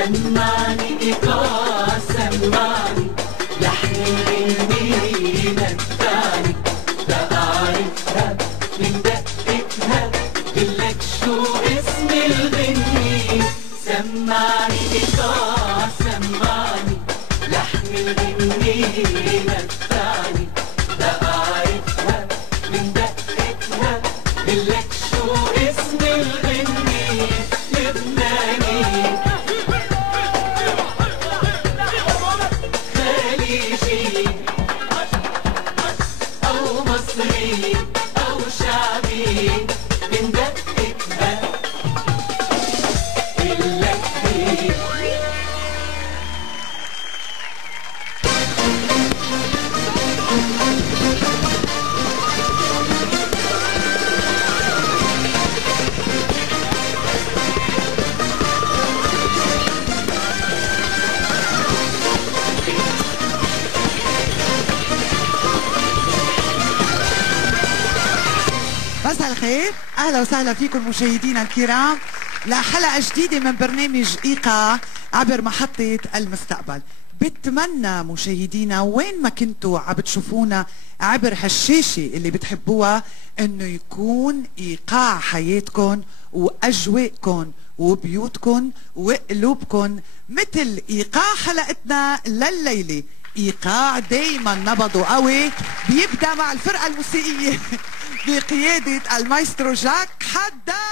سمعني إيقاع سمعني لحن الغنية متعني بقى أعرفها من دقتها قلك شو اسم الغنية سمعني إيقاع سمعني لحن الغنية متعني بقى أعرفها من دقتها قلك شو اسم الغنية لبناني خليجي أو مصري أو شعبي من دقتها قلك هي مساء الخير، اهلا وسهلا فيكم مشاهدينا الكرام لحلقه جديده من برنامج ايقاع عبر محطه المستقبل. بتمنى مشاهدينا وين ما كنتوا عم بتشوفونا عبر هالشاشه اللي بتحبوها انه يكون ايقاع حياتكم واجواءكم وبيوتكم وقلوبكم مثل ايقاع حلقتنا لليله. ايقاع دايما نبضه قوي بيبدا مع الفرقه الموسيقيه بقيادة المايسترو جاك حداد.